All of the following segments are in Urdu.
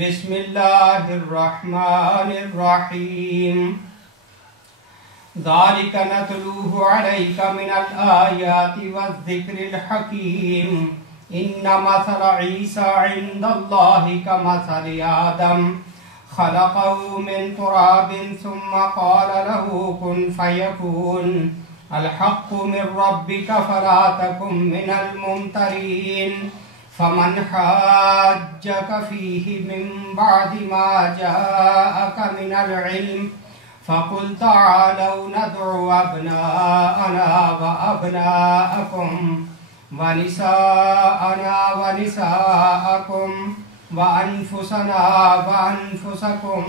بسم اللہ الرحمن الرحیم ذالک نتلوہ علیک من الآیات والذکر الحکیم ان مثل عیسیٰ عند اللہ کمثل آدم خلقه من تراب ثم قال له كن فيكون الحق من ربك فلا تكن من الممترين فمن حاجك فيه من بعد ما جاءك من العلم فقل تعالوا ندعو أبناءنا وأبناءكم ونساءنا ونساءكم وأنفسنا وأنفسكم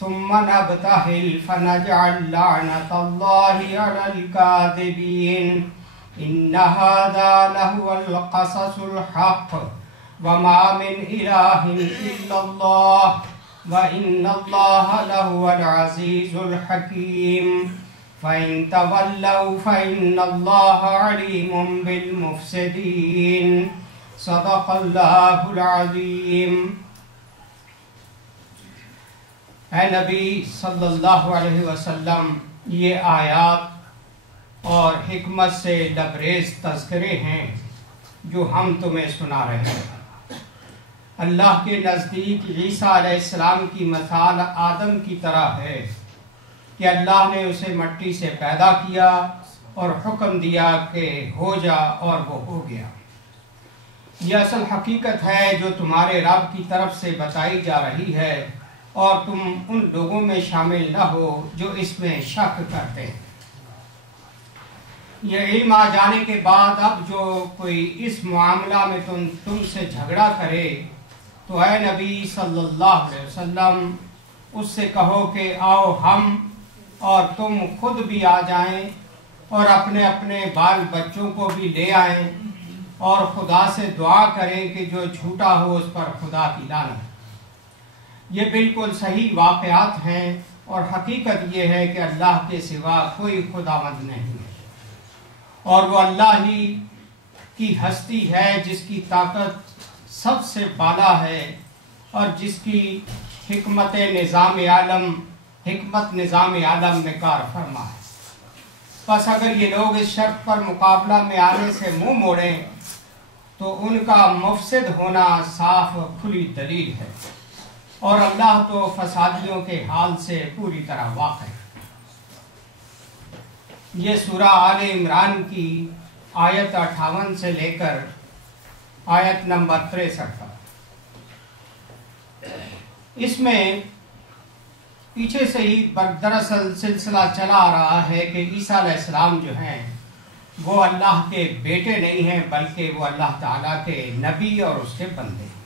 ثم نبتهل فنجعل لعنة الله على الكاذبين إن هذا لهو القصص الحق وما من إله إلا الله وإن الله لهو العزيز الحكيم فإن تولوا فإن الله عليم بالمفسدين صدق اللہ العظیم۔ اے نبی صلی اللہ علیہ وسلم، یہ آیات اور حکمت سے لبریز تذکرے ہیں جو ہم تمہیں سنا رہے ہیں۔ اللہ کے نزدیک عیسیٰ علیہ السلام کی مثال آدم کی طرح ہے کہ اللہ نے اسے مٹی سے پیدا کیا اور حکم دیا کہ ہو جا، اور وہ ہو گیا۔ یہ اصل حقیقت ہے جو تمہارے رب کی طرف سے بتائی جا رہی ہے، اور تم ان لوگوں میں شامل نہ ہو جو اس میں شک کرتے ہیں۔ یہ علم آ جانے کے بعد اب جو کوئی اس معاملہ میں تم سے جھگڑا کرے تو اے نبی صلی اللہ علیہ وسلم اس سے کہو کہ آؤ ہم اور تم خود بھی آ جائیں اور اپنے اپنے بال بچوں کو بھی لے آئیں، اور خدا سے دعا کریں کہ جو جھوٹا ہو اس پر خدا کی لعنت۔ یہ بالکل صحیح واقعات ہیں، اور حقیقت یہ ہے کہ اللہ کے سوا کوئی خداوند نہیں ہے، اور وہ اللہ ہی کی ہستی ہے جس کی طاقت سب سے بالا ہے، اور جس کی حکمت نظام عالم میں کار فرما ہے۔ بس اگر یہ لوگ اس شرط پر مقابلہ میں آنے سے منہ موڑیں تو ان کا مفسد ہونا صاف کھلی دلیل ہے، اور اللہ تو فسادیوں کے حال سے پوری طرح واقف ہے۔ یہ سورہ آل عمران کی آیت 58 سے لے کر آیت نمبر 63 تک۔ اس میں پیچھے سے ہی دراصل سلسلہ چلا آ رہا ہے کہ عیسیٰ علیہ السلام جو ہیں وہ اللہ کے بیٹے نہیں ہیں، بلکہ وہ اللہ تعالیٰ کے نبی اور اس کے بندے ہیں،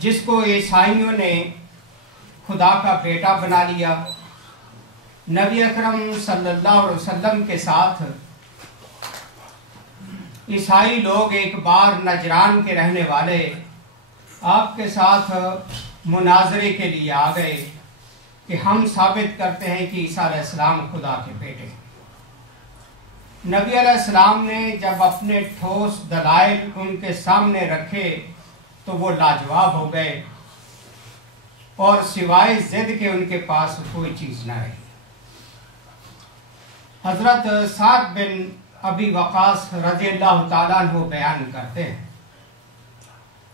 جس کو عیسائیوں نے خدا کا بیٹا بنا لیا۔ نبی اکرم صلی اللہ علیہ وسلم کے ساتھ عیسائی لوگ ایک بار نجران کے رہنے والے آپ کے ساتھ مناظرے کے لیے آ گئے کہ ہم ثابت کرتے ہیں کہ عیسیٰ علیہ السلام خدا کے بیٹے ہیں۔ نبی علیہ السلام نے جب اپنے ٹھوس دلائل ان کے سامنے رکھے تو وہ لاجواب ہو گئے، اور سوائے ضد کے ان کے پاس کوئی چیز نہ رہی۔ حضرت سعد بن ابی وقاص رضی اللہ تعالیٰ عنہ بیان کرتے ہیں،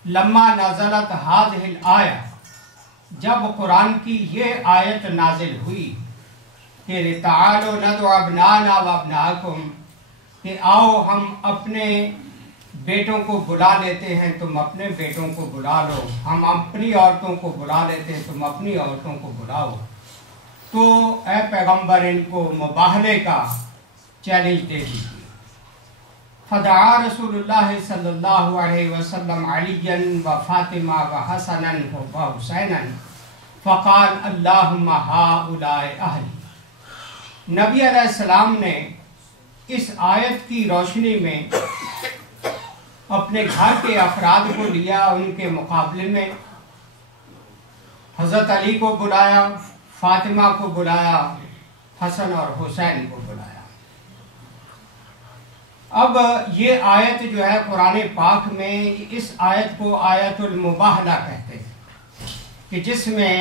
لما نزلت هذه الآیہ، جب قرآن کی یہ آیت نازل ہوئی کہ تعالوا ندعو ابناءنا وابناءکم، کہ آؤ ہم اپنے بیٹوں کو بلا لیتے ہیں، تم اپنے بیٹوں کو بلا لو، ہم اپنی عورتوں کو بلا لیتے ہیں، تم اپنی عورتوں کو بلاؤ، تو اے پیغمبر ان کو مباہلے کا چیلنج دے دیجیے۔ فدعا رسول اللہ صلی اللہ علیہ وسلم علیًا وفاطمہ وحسنا وحسینا فقال اللہم ہؤلاء اہلی۔ نبی علیہ السلام نے اس آیت کی روشنی میں اپنے گھر کے افراد کو لیا، ان کے مقابلے میں حضرت علی کو بلایا، فاطمہ کو بلایا، حسن اور حسین کو بلایا۔ اب یہ آیت جو ہے قرآن پاک میں اس آیت کو آیت المباہلہ کہتے ہیں، کہ جس میں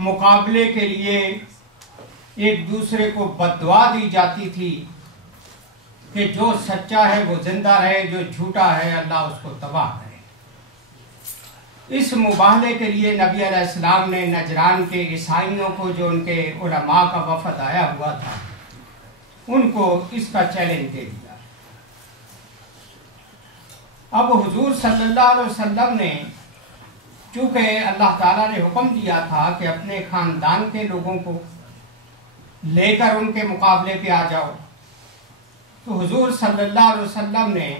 مقابلے کے لیے ایک دوسرے کو بددعا دی جاتی تھی کہ جو سچا ہے وہ زندہ رہے، جو جھوٹا ہے اللہ اس کو تباہ کرے۔ اس مباہلے کے لیے نبی علیہ السلام نے نجران کے عیسائیوں کو، جو ان کے علماء کا وفد آیا ہوا تھا، ان کو اس کا چیلنج دے دیا۔ اب حضور صلی اللہ علیہ وسلم نے، چونکہ اللہ تعالیٰ نے حکم دیا تھا کہ اپنے خاندان کے لوگوں کو لے کر ان کے مقابلے پہ آ جاؤ، تو حضور صلی اللہ علیہ وسلم نے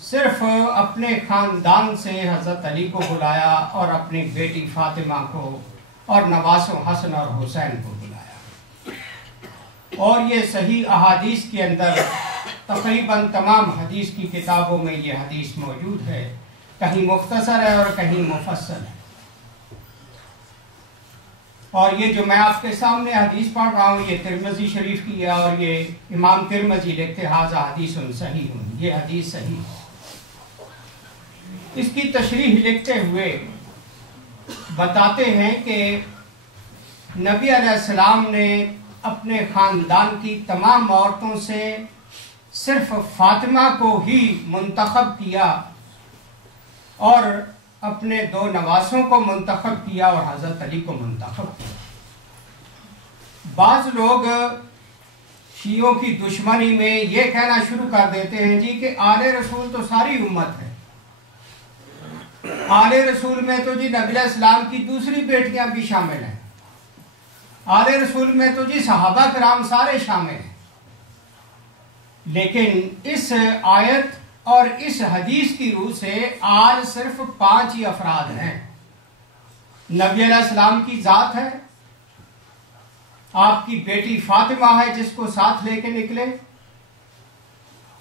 صرف اپنے خاندان سے حضرت علی کو بلایا اور اپنی بیٹی فاطمہ کو اور نواسوں حسن اور حسین کو بلایا۔ اور یہ صحیح احادیث کے اندر تقریباً تمام حدیث کی کتابوں میں یہ حدیث موجود ہے، کہیں مختصر ہے اور کہیں مفصل ہے۔ اور یہ جو میں آپ کے سامنے حدیث پڑھ رہا ہوں یہ ترمذی شریف کی ہے، اور یہ امام ترمذی لکھتے ھذا حدیث صحیح، یہ حدیث صحیح ہے۔ اس کی تشریح لکھتے ہوئے بتاتے ہیں کہ نبی علیہ السلام نے اپنے خاندان کی تمام عورتوں سے صرف فاطمہ کو ہی منتخب کیا اور اپنے 2 نواسوں کو منتخب کیا اور حضرت علی کو منتخب کیا۔ بعض لوگ شیعوں کی دشمنی میں یہ کہنا شروع کر دیتے ہیں جی کہ آل رسول تو ساری امت ہے، آل رسول میں تو جی نبی علیہ السلام کی دوسری بیٹیاں بھی شامل ہیں، آل رسول میں تو جی صحابہ کرام سارے شامل ہیں۔ لیکن اس آیت اور اس حدیث کی روح سے آل صرف 5 ہی افراد ہیں۔ نبی علیہ السلام کی ذات ہے، آپ کی بیٹی فاطمہ ہے جس کو ساتھ لے کے نکلے،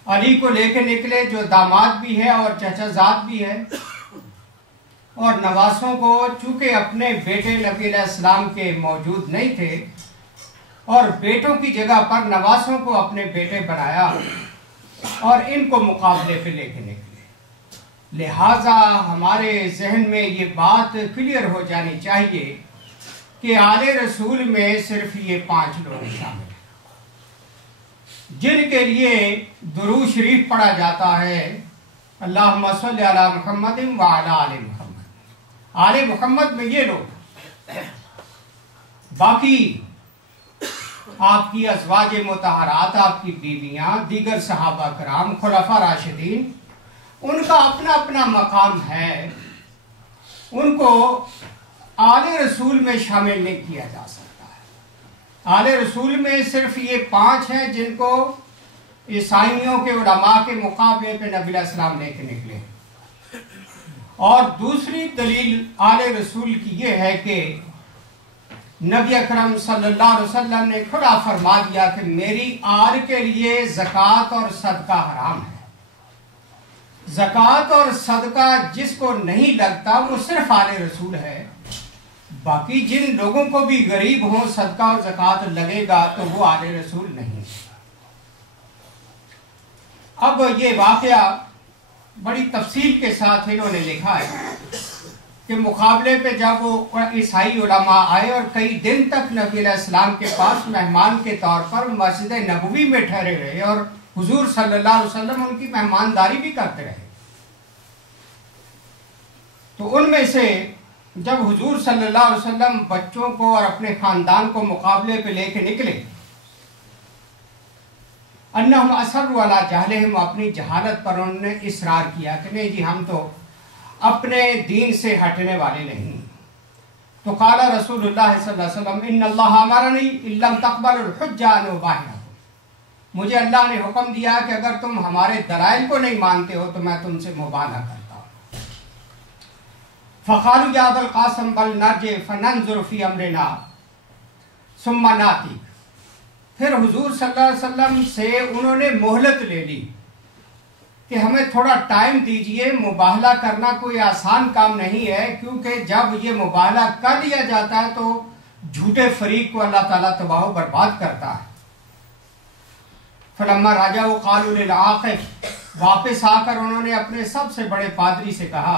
علی کو لے کے نکلے جو داماد بھی ہے اور چچا زاد بھی ہے، اور نواسوں کو چونکہ اپنے بیٹے نبی علیہ السلام کے موجود نہیں تھے اور بیٹوں کی جگہ پر نواسوں کو اپنے بیٹے بنایا اور ان کو مقابلے پہ لے کے نکلے۔ لہٰذا ہمارے ذہن میں یہ بات کلیئر ہو جانی چاہیے کہ آل رسول میں صرف یہ 5 لوگ شامل ہیں جن کے لیے درود شریف پڑھا جاتا ہے، اللہم صلی علی محمد وعلی آل محمد۔ آل محمد میں یہ لوگ، باقی آپ کی ازواج مطہرات، آپ کی بیویاں، دیگر صحابہ کرام، خلفاء راشدین، ان کا اپنا اپنا مقام ہے، ان کو آل رسول میں شامل نہیں کیا جا سکتا ہے۔ آل رسول میں صرف یہ 5 ہیں جن کو عیسائیوں کے علماء کے مقابلے پہ نبی علیہ السلام لے کے نکلے۔ اور دوسری دلیل آل رسول کی یہ ہے کہ نبی اکرم صلی اللہ علیہ وسلم نے کھلا فرما دیا کہ میری آل کے لیے زکوٰۃ اور صدقہ حرام ہے۔ زکوٰۃ اور صدقہ جس کو نہیں لگتا وہ صرف آل رسول ہے، باقی جن لوگوں کو بھی غریب ہوں صدقہ اور زکوٰۃ لگے گا تو وہ آل رسول نہیں۔ اب یہ واقعہ بڑی تفصیل کے ساتھ انہوں نے لکھا ہے کہ مقابلے پہ جب وہ عیسائی علماء آئے اور کئی دن تک نبی علیہ السلام کے پاس مہمان کے طور پر مسجد نبوی میں ٹھہرے رہے اور حضور صلی اللہ علیہ وسلم ان کی مہمانداری بھی کرتے رہے، تو ان میں سے جب حضور صلی اللہ علیہ وسلم بچوں کو اور اپنے خاندان کو مقابلے پہ لے کے نکلے، انہم اصروا علی جہلہم، اپنی جہالت پر انہوں نے اصرار کیا کہ نہیں جی ہم تو اپنے دین سے ہٹنے والے نہیں۔ تو قال رسول اللہ صلی اللہ علیہ وسلم ان اللہ امرنی ان لم تقبلوا الحجہ ان اباہیکم، مجھے اللہ نے حکم دیا کہ اگر تم ہمارے دلائل کو نہیں مانتے ہو تو میں تم سے مباہلہ کرتا ہوں۔ فقالوا یا ابا القاسم بل نرجع فننظر فی امرنا ثم ناتی، پھر حضور صلی اللہ علیہ وسلم سے انہوں نے مہلت لے لی کہ ہمیں تھوڑا ٹائم دیجئے، مباہلہ کرنا کوئی آسان کام نہیں ہے، کیونکہ جب یہ مباہلہ کر لیا جاتا ہے تو جھوٹے فریق کو اللہ تعالیٰ تباہ و برباد کرتا ہے۔ فلما رجعوا قالوا للعاقب، واپس آ کر انہوں نے اپنے سب سے بڑے پادری سے کہا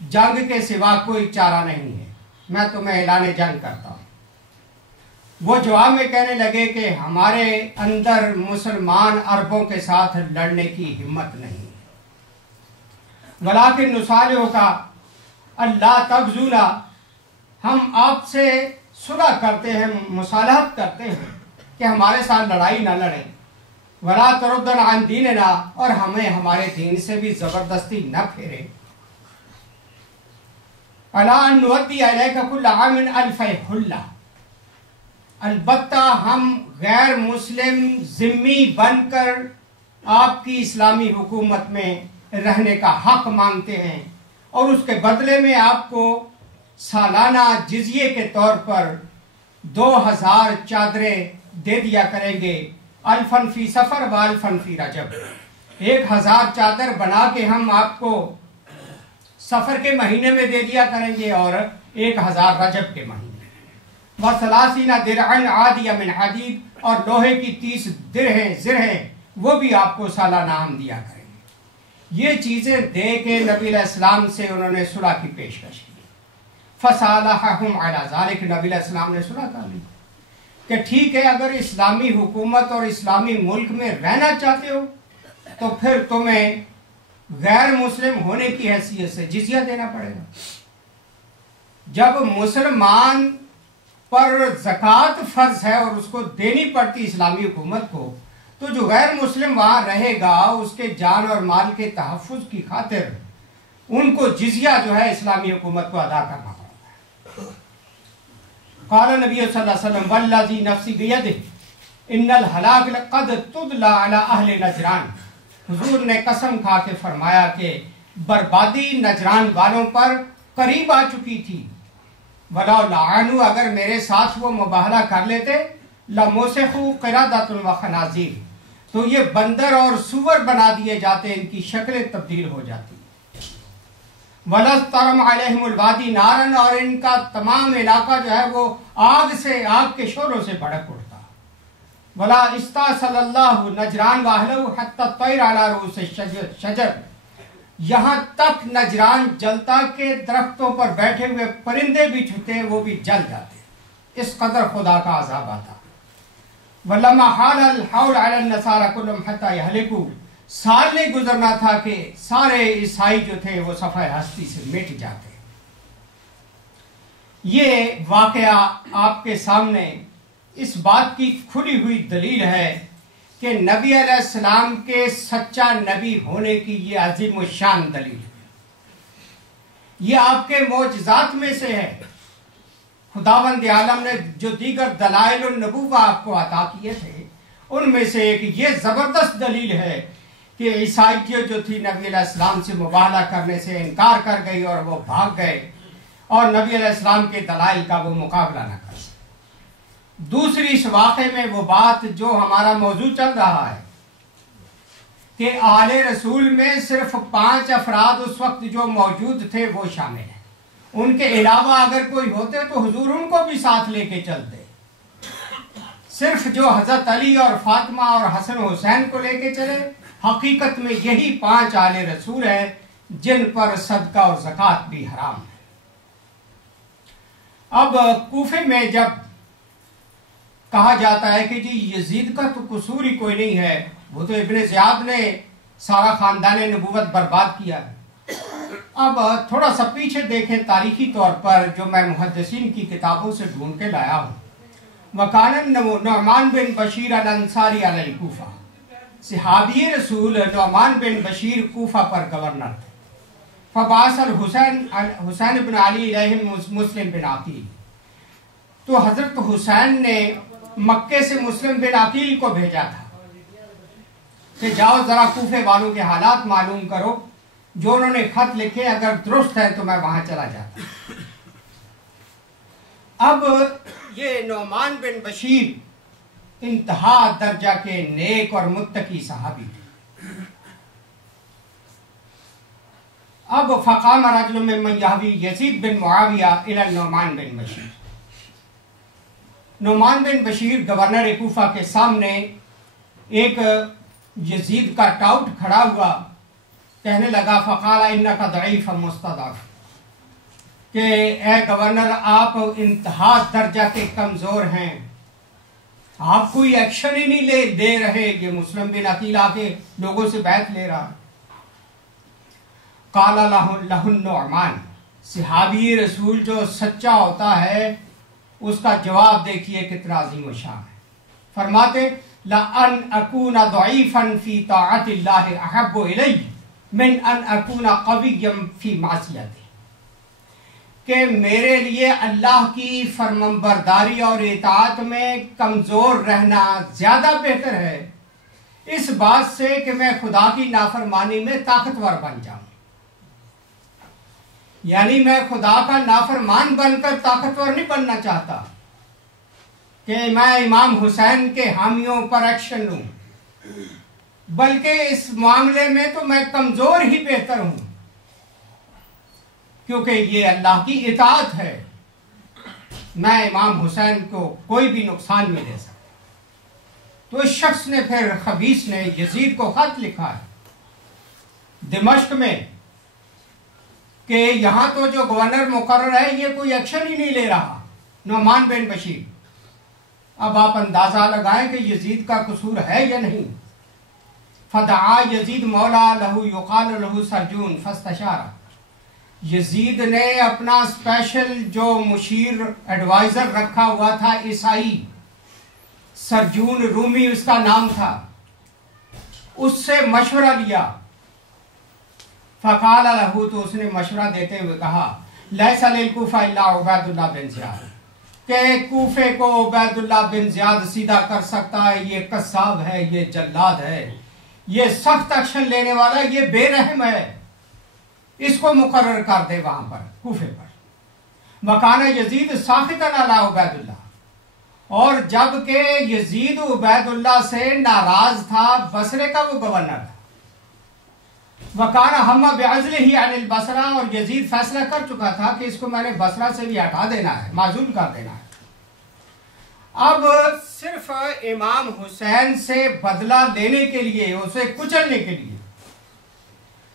جنگ کے سوا کوئی چارہ نہیں ہے، میں تمہیں اعلان جنگ کرتا ہوں۔ وہ جواب میں کہنے لگے کہ ہمارے اندر مسلمان عربوں کے ساتھ لڑنے کی ہمت نہیں، ولیکن نصالحہ کا اللہ تغزونا، ہم آپ سے صلح کرتے ہیں، مصالحت کرتے ہیں کہ ہمارے ساتھ لڑائی نہ لڑیں، ولا تردن عن دیننا، اور ہمیں ہمارے دین سے بھی زبردستی نہ پھیرے، الا ان نودی الیک کل عام الف حلہ، البتہ ہم غیر مسلم ذمی بن کر آپ کی اسلامی حکومت میں رہنے کا حق مانگتے ہیں، اور اس کے بدلے میں آپ کو سالانہ جزیے کے طور پر 2000 چادریں دے دیا کریں گے، الفن فی سفر و الفن فی رجب، 1000 چادر بنا کے ہم آپ کو سفر کے مہینے میں دے دیا کریں گے اور 1000 رجب کے مہینے، وثلاثین درعن عادیہ من حدید، اور لوہے کی 30 زرہیں وہ بھی آپ کو سالانہ ہم دیا کریں گے۔ یہ چیزیں دے کے نبی علیہ السلام سے انہوں نے صلح کی پیشکش کی، فصالحہم علی ذلک، نبی علیہ السلام نے صلح کر لی کہ ٹھیک ہے، اگر اسلامی حکومت اور اسلامی ملک میں رہنا چاہتے ہو تو پھر تمہیں غیر مسلم ہونے کی حیثیت سے جزیہ دینا پڑے گا۔ جب مسلمان پر زکوٰۃ فرض ہے اور اس کو دینی پڑتی اسلامی حکومت کو، تو جو غیر مسلم وہاں رہے گا اس کے جان اور مال کے تحفظ کی خاطر ان کو جزیہ جو ہے اسلامی حکومت کو ادا کرنا پڑتا ہے۔ قال نبی صلی اللہ علیہ وسلم والذی نفسی بیدہ ان الہلاک قد تدلی علی اہل نجران، حضور نے قسم کھا کے فرمایا کہ بربادی نجران والوں پر قریب آ چکی تھی، وَلَوْ لَعَنُوا، اگر میرے ساتھ وہ مباہلہ کر لیتے، لَمُسِخُوا قِرَدَةٌ وَخَنَازِيرٌ، تو یہ بندر اور سور بنا دیے جاتے، ان کی شکلیں تبدیل ہو جاتی، وَلَسْتَرَمْ عَلَيْهِمُ الْوَادِي نَارًا، اور ان کا تمام علاقہ جو ہے وہ آگ کے شعلوں سے بھڑک اٹھتا، وَلَا اسْتَأْصَلَ اللَّهُ نَجْرَانَ وَأَهْلَهُ حَتَّى الطَّيْرَ عَلَى رُءُوسِ الشَّجَرِ، یہاں تک نجران جلتا کہ درختوں پر بیٹھے ہوئے پرندے بھی چھوتے وہ بھی جل جاتے، اس قدر خدا کا عذاب آتا۔ وَلَمَّا حَالَ الْحَوْلُ عَلَى النَّصَارَىٰ كُلُّهُمْ حَتَّىٰ يَهْلِكُوا، سال نہیں گزرنا تھا کہ سارے عیسائی جو تھے وہ صفحہ ہستی سے مٹ جاتے۔ یہ واقعہ آپ کے سامنے اس بات کی کھلی ہوئی دلیل ہے کہ نبی علیہ السلام کے سچا نبی ہونے کی یہ عظیم الشان دلیل ہے، یہ آپ کے معجزات میں سے ہے۔ خداوند عالم نے جو دیگر دلائل النبوہ آپ کو عطا کیے تھے ان میں سے ایک یہ زبردست دلیل ہے کہ عیسائیت جو تھی نبی علیہ السلام سے مباہلہ کرنے سے انکار کر گئی اور وہ بھاگ گئے اور نبی علیہ السلام کے دلائل کا وہ مقابلہ نہ کر سکے۔ دوسری اس واقعے میں وہ بات جو ہمارا موضوع چل رہا ہے کہ آل رسول میں صرف 5 افراد اس وقت جو موجود تھے وہ شامل ہیں، ان کے علاوہ اگر کوئی ہوتے تو حضور ان کو بھی ساتھ لے کے چلتے، صرف جو حضرت علی اور فاطمہ اور حسن و حسین کو لے کے چلے، حقیقت میں یہی 5 آل رسول ہیں جن پر صدقہ اور زکوٰۃ بھی حرام ہے۔ اب کوفے میں جب کہا جاتا ہے کہ جی یزید کا تو قصور ہی کوئی نہیں ہے، وہ تو ابن زیاد نے سارا خاندان نبوت برباد کیا ہے، اب تھوڑا سا پیچھے دیکھیں تاریخی طور پر جو میں محدثین کی کتابوں سے ڈھونڈ کے لایا ہوں۔ وکان نعمان بن بشیر الانصاری علی الکوفہ، صحابی رسول نعمان بن بشیر کوفہ پر گورنر تھے۔ فبعث حسین بن علی علیہ مسلم بن عقیل، تو حضرت حسین نے مکے سے مسلم بن عقیل کو بھیجا تھا کہ جاؤ ذرا کوفے والوں کے حالات معلوم کرو، جو انہوں نے خط لکھے اگر درست ہے تو میں وہاں چلا جاتا۔ اب یہ نعمان بن بشیر انتہا درجہ کے نیک اور متقی صحابی تھے۔ اب فقام رجل ممن یحوی یزید بن معاویہ الی نعمان بن بشیر، نعمان بن بشیر گورنر کوفہ کے سامنے ایک یزید کا ٹاؤٹ کھڑا ہوا، کہنے لگا فقال انک ضعیف مستضعف، کہ اے گورنر آپ انتہا درجہ کے کمزور ہیں، آپ کوئی ایکشن ہی نہیں دے رہے. یہ مسلم بن عقیل آ کے لوگوں سے بیعت لے رہا. قال لہ النعمان، صحابی رسول جو سچا ہوتا ہے اس کا جواب دیکھیے کتنا عظیم و شان ہے. فرماتے لَأَنْ أَكُونَ ضَعِيفًا فِي طَاعَةِ اللَّهِ أَحَبُّ إِلَيَّ مِنْ أَنْ أَكُونَ قَوِيًّا فِي مَعْصِيَتِهِ، کہ میرے لیے اللہ کی فرمانبرداری اور اطاعت میں کمزور رہنا زیادہ بہتر ہے اس بات سے کہ میں خدا کی نافرمانی میں طاقتور بن جاؤں. یعنی میں خدا کا نافرمان بن کر طاقتور نہیں بننا چاہتا کہ میں امام حسین کے حامیوں پر ایکشن لوں، بلکہ اس معاملے میں تو میں کمزور ہی بہتر ہوں، کیونکہ یہ اللہ کی اطاعت ہے. میں امام حسین کو کوئی بھی نقصان نہیں دے سکتا. تو اس شخص نے پھر خبیث نے یزید کو خط لکھا ہے دمشق میں کہ یہاں تو جو گورنر مقرر ہے یہ کوئی ایکشن ہی نہیں لے رہا، نعمان بن بشیر. اب آپ اندازہ لگائیں کہ یزید کا قصور ہے یا نہیں. فدعا یزید مولا لہو یقال لہو سرجون فاستشارہ، یزید نے اپنا اسپیشل جو مشیر ایڈوائزر رکھا ہوا تھا عیسائی، سرجون رومی اس کا نام تھا، اس سے مشورہ لیا. فقال لہو، تو اس نے مشورہ دیتے ہوئے کہا لیس للکوفہ الا عبید اللہ بن زیاد، کہ کوفے کو عبید اللہ بن زیاد سیدھا کر سکتا ہے. یہ قصاب ہے، یہ جلاد ہے، یہ سخت ایکشن لینے والا، یہ بے رحم ہے، اس کو مقرر کر دے وہاں پر کوفے پر. وکان یزید ساخطا علی عبید اللہ، اور جب کہ یزید عبید اللہ سے ناراض تھا، بصرے کا وہ گورنر تھا. وکان ہم بعزلہ عن البصرہ، اور یزید فیصلہ کر چکا تھا کہ اس کو میں نے بصرہ سے بھی ہٹا دینا ہے، معزول کر دینا ہے. اب صرف امام حسین سے بدلہ لینے کے لیے، اسے کچلنے کے لیے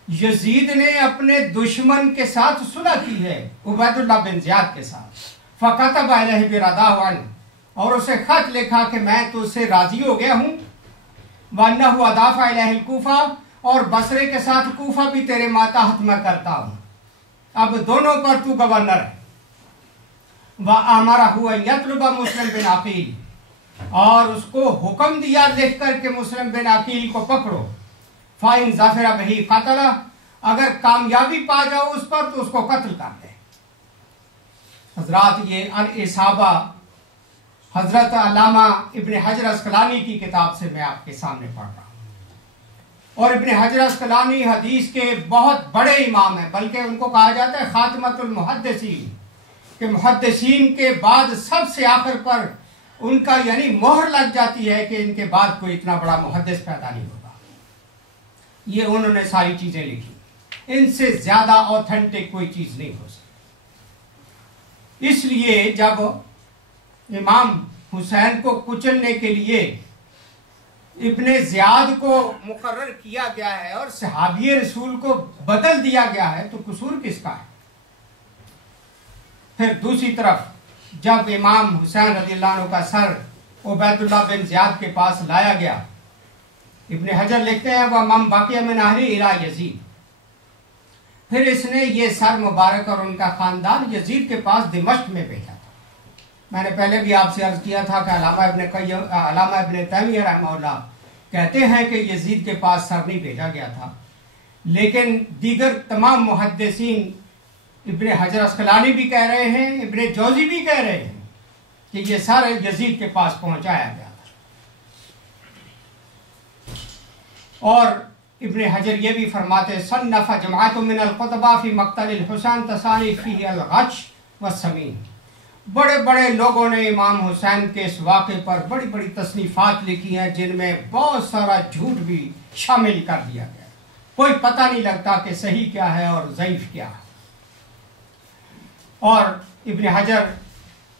یزید نے اپنے دشمن کے ساتھ صلح کی ہے، عبید اللہ بن زیاد کے ساتھ. فکتب الیہ برضاہ عنہ، اور اسے خط لکھا کہ میں تو اس سے راضی ہو گیا ہوں. وانہ اضاف الیہ الکوفہ، اور بصرے کے ساتھ کوفہ بھی تیرے ماتحت میں کرتا ہوں. اب دونوں پر تو گورنر ہے. وَأَمَرَهُ أَن يَطْلُبَ مسلم بن عقیل، اور اس کو حکم دیا لکھ کر کے مسلم بن عقیل کو پکڑو. فَإِن ظَفِرَ بِهِ قَتَلَ، اگر کامیابی پا جاؤ اس پر تو اس کو قتل کر دے. حضرات یہ الاصابہ حضرت علامہ ابن حجر اسقلانی کی کتاب سے میں آپ کے سامنے پڑھ رہا ہوں. اور ابن حجر اسقلانی حدیث کے بہت بڑے امام ہیں، بلکہ ان کو کہا جاتا ہے خاتمۃ المحدثین، کہ محدثین کے بعد سب سے آخر پر ان کا یعنی مہر لگ جاتی ہے کہ ان کے بعد کوئی اتنا بڑا محدث پیدا نہیں ہوگا. یہ انہوں نے ساری چیزیں لکھی، ان سے زیادہ آتھینٹک کوئی چیز نہیں ہو سکتی. اس لیے جب امام حسین کو کچلنے کے لیے ابن زیاد کو مقرر کیا گیا ہے اور صحابی رسول کو بدل دیا گیا ہے، تو قصور کس کا ہے؟ پھر دوسری طرف جب امام حسین رضی اللہ عنہ کا سر عبید اللہ بن زیاد کے پاس لایا گیا، ابن حجر لکھتے ہیں وہ مم باقی من اہلی الی یزید، پھر اس نے یہ سر مبارک اور ان کا خاندان یزید کے پاس دمشق میں بھیجا تھا. میں نے پہلے بھی آپ سے عرض کیا تھا کہ علامہ ابن تیمیہ رحمہ اللہ کہتے ہیں کہ یزید کے پاس سر نہیں بھیجا گیا تھا، لیکن دیگر تمام محدثین، ابن حجر اسقلانی بھی کہہ رہے ہیں، ابن جوزی بھی کہہ رہے ہیں کہ یہ سر یزید کے پاس پہنچایا گیا تھا. اور ابن حجر یہ بھی فرماتے صنف جماعت من القطبہ فی مقتل الحسین تصانیف فیہ الغش والسمین، بڑے بڑے لوگوں نے امام حسین کے اس واقعے پر بڑی بڑی تصنیفات لکھی ہیں جن میں بہت سارا جھوٹ بھی شامل کر دیا گیا، کوئی پتہ نہیں لگتا کہ صحیح کیا ہے اور ضعیف کیا ہے. اور ابن حجر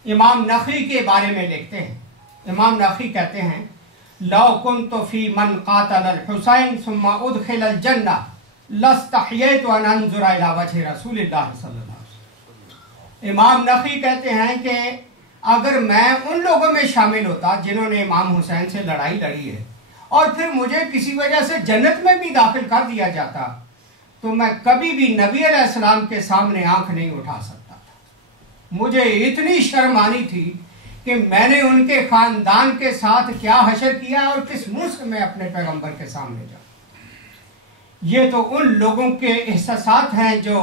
امام نخعی کے بارے میں لکھتے ہیں، امام نخعی کہتے ہیں لو کنت فی من قاتل الحسین ثم ادخل الجنہ لاستحییت ان انظر الی وجہ رسول اللہ صلی اللہ علیہ وسلم، امام نقی کہتے ہیں کہ اگر میں ان لوگوں میں شامل ہوتا جنہوں نے امام حسین سے لڑائی لڑی ہے اور پھر مجھے کسی وجہ سے جنت میں بھی داخل کر دیا جاتا تو میں کبھی بھی نبی علیہ السلام کے سامنے آنکھ نہیں اٹھا سکتا تھا۔ مجھے اتنی شرم آنی تھی کہ میں نے ان کے خاندان کے ساتھ کیا حشر کیا اور کس منہ سے میں اپنے پیغمبر کے سامنے جاؤں۔ یہ تو ان لوگوں کے احساسات ہیں جو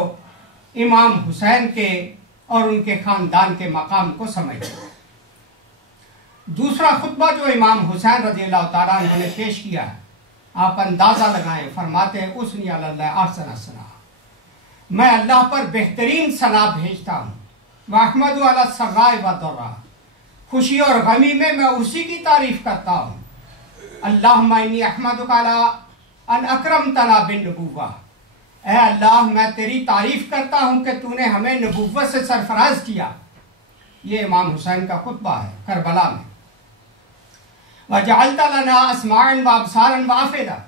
امام حسین کے اور ان کے خاندان کے مقام کو سمجھتے ہیں۔ دوسرا خطبہ جو امام حسین رضی اللہ تعالیٰ عنہ نے پیش کیا ہے، آپ اندازہ لگائیں، فرماتے ہیں اسنی علی اللہ احسن الثناء، میں اللہ پر بہترین ثنا بھیجتا ہوں، واحمد علی السراء والضراء، خوشی اور غمی میں اسی کی تعریف کرتا ہوں۔ اللہم انی احمدک علی ان اکرمتنا بالنبوہ، اے اللہ میں تیری تعریف کرتا ہوں کہ تو نے ہمیں نبوت سے سرفراز کیا۔ یہ امام حسین کا خطبہ ہے کربلا میں۔ وَجَعَلْتَ لَنَا أَسْمَاعًا وَأَبْصَارًا وَأَفْئِدَةً،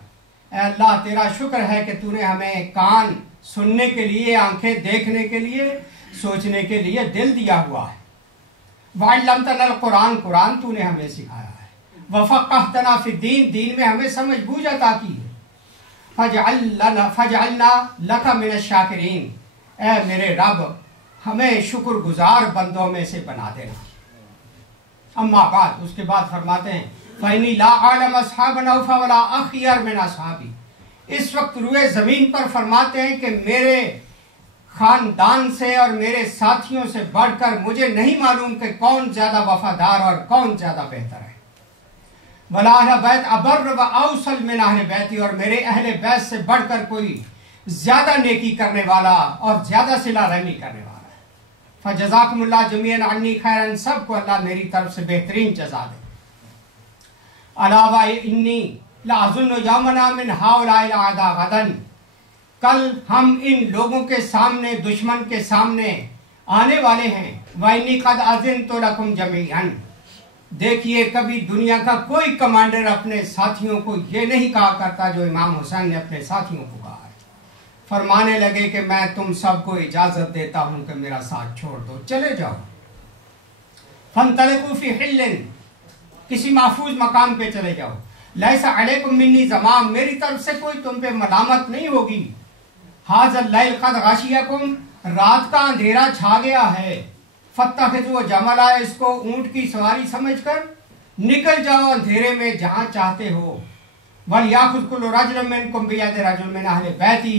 اے اللہ تیرا شکر ہے کہ تو نے ہمیں کان سننے کے لیے، آنکھیں دیکھنے کے لیے، سوچنے کے لیے دل دیا ہوا ہے۔ وَعَلَّمْتَنَا الْقُرْآنَ، قرآن تو نے ہمیں سکھایا ہے۔ وَفَقَّهْتَنَا فِي الدِّينِ، دین میں ہمیں سمجھ بوجھ عطا کی ہے۔ فَجْعَلْنَا لَكَ مِنَ الشَّاكِرِينَ، اے میرے رب ہمیں شکر گزار بندوں میں سے بنا دینا۔ اما بعد، اس کے بعد فرماتے ہیں فَإِنِّي لَا أَعْلَمُ أَصْحَابَ نَوْفَ وَلَا أَخْيَرَ مِنْ أَصْحَابِي، اس وقت روئے زمین پر فرماتے ہیں کہ میرے خاندان سے اور میرے ساتھیوں سے بڑھ کر مجھے نہیں معلوم کہ کون زیادہ وفادار اور کون زیادہ بہتر ہے۔ وَلَا أَهْلَ بَيْتٍ أَبَرَّ وَأَوْصَلَ مِنْ أَهْلِ بَيْتِي، اور میرے اہل بیت سے بڑھ کر کوئی زیادہ نیکی کرنے والا اور زیادہ صلہ رحمی کرنے والا ہے۔ فَجَزَاكُمُ اللَّهُ جَمِيعًا عَنِّي خَيْرًا، سب کو اللہ میری طرف سے بہترین جزا دے۔ أَلَا وَإِنِّي لَأَظُنُّ يَوْمَنَا مِنْ هَؤُلَاءِ الْأَعْدَاءِ غَدًا، کل ہم ان لوگوں کے سامنے، دشمن کے سامنے آنے والے ہیں۔ وَإِنِّي قَدْ أَذِنْتُ لَكُمْ جَمِيعًا، دیکھیے کبھی دنیا کا کوئی کمانڈر اپنے ساتھیوں کو یہ نہیں کہا کرتا جو امام حسین نے اپنے ساتھیوں کو کہا ہے۔ فرمانے لگے کہ میں تم سب کو اجازت دیتا ہوں کہ میرا ساتھ چھوڑ دو، چلے جاؤ۔ فَانْطَلِقُوا فِي حِلٍّ، کسی محفوظ مقام پہ چلے جاؤ۔ لَيْسَ عَلَيْكُمْ مِنِّي ضَمَامٌ، میری طرف سے کوئی تم پہ ملامت نہیں ہوگی۔ هَذَا اللَّيْلُ قَدْ غَشِيَكُمْ، رات کا اندھیرا چھا گیا ہے۔ فَاتَّخِذُوا جَمَلًا، اس کو اونٹ کی سواری سمجھ کر نکل جاؤ اندھیرے میں جہاں چاہتے ہو۔ وَلْيَأْخُذْ كُلُّ رَجُلٍ مِّنكُمْ بِيَدِ رَجُلٍ مِّنْ أَهْلِ بَيْتِي،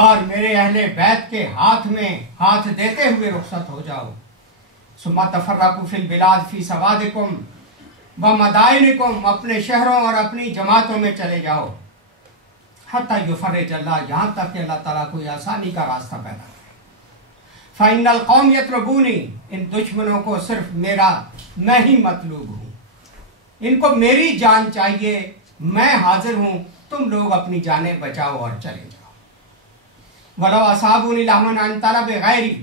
اور میرے اہل بیت کے ہاتھ میں ہاتھ دیتے ہوئے رخصت ہو جاؤ۔ ثُمَّ تَفَرَّقُوا فِي الْبِلَادِ فِي سَوَادِكُمْ وَمَدَائِنِكُمْ، اپنے شہروں اور اپنی جماعتوں میں چلے جاؤ۔ حَتَّى يُفَرِّجَ اللَّهُ، یہاں تک کہ اللہ تعالیٰ کوئی آسانی کا راستہ پیدا کرے۔ فَإِنَّ الْقَوْمَ يَطْلُبُونِي، ان دشمنوں کو صرف میں ہی مطلوب ہوں، ان کو میری جان چاہیے، میں حاضر ہوں، تم لوگ اپنی جانیں بچاؤ اور چلے جاؤ۔ وَلَوْ أَصَابُونِي لَهْمًا عَنْ طَلَبِ غَيْرِي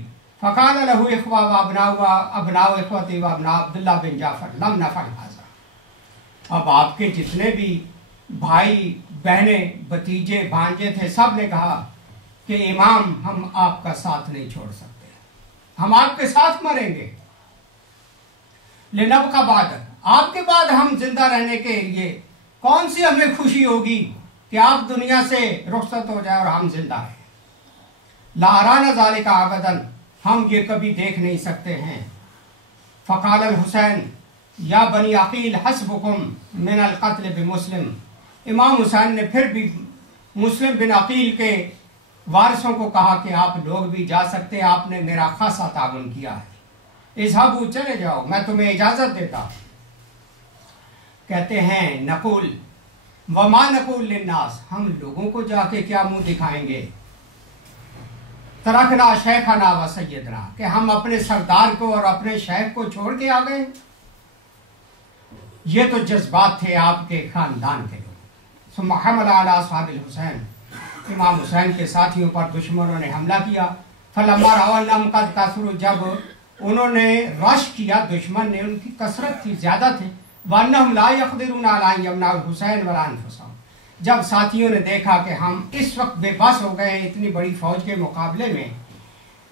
فَقَالَ لَهُ إِخْوَةٌ وَأَبْنَاءُ إِخْوَتِي وَأَبْنَاءُ عَبْدِ اللَّهِ بِن جعفر لَمْ نَفْعَلْ هَذَا، اب آپ کے جتنے بھی بھائی بہنیں بھتیجے بھانجے تھے سب نے کہا کہ امام ہم آپ کا ساتھ نہیں چھوڑ سکتے، ہم آپ کے ساتھ مریں گے۔ لِنَبْقَ بَعْدَكَ، آپ کے بعد ہم زندہ رہنے کے لیے کون سی ہمیں خوشی ہوگی کہ آپ دنیا سے رخصت ہو جائے اور ہم زندہ رہیں۔ لَا أَرَانَا ذَلِكَ أَبَدًا، ہم یہ کبھی دیکھ نہیں سکتے ہیں۔ فقال الحسین یا بنی عقیل حسبکم من القتل بمسلم، امام حسین نے پھر بھی مسلم بن عقیل کے وارثوں کو کہا کہ آپ لوگ بھی جا سکتے ہیں، آپ نے میرا خاصا تعاون کیا ہے، اذهبوا، چلے جاؤ، میں تمہیں اجازت دیتا ہوں۔ کہتے ہیں نقول وما نقول للناس، ہم لوگوں کو جا کے کیا منہ دکھائیں گے، ترکنا شیخنا و سیدنا، کہ ہم اپنے سردار کو اور اپنے شیخ کو چھوڑ کے آ گئے۔ یہ تو جذبات تھے آپ کے خاندان کے لوگ۔ ثم حمل علی اصحاب الحسین، امام حسین کے ساتھیوں پر دشمنوں نے حملہ کیا۔ فلما رأوا انہم قد کثروا، جب انہوں نے رش کیا، دشمن نے، ان کی کثرت تھی، زیادہ تھے، وانہم لا یقدرون علی ان یمنعوا الحسین ولا انفسهم، جب ساتھیوں نے دیکھا کہ ہم اس وقت بے بس ہو گئے ہیں اتنی بڑی فوج کے مقابلے میں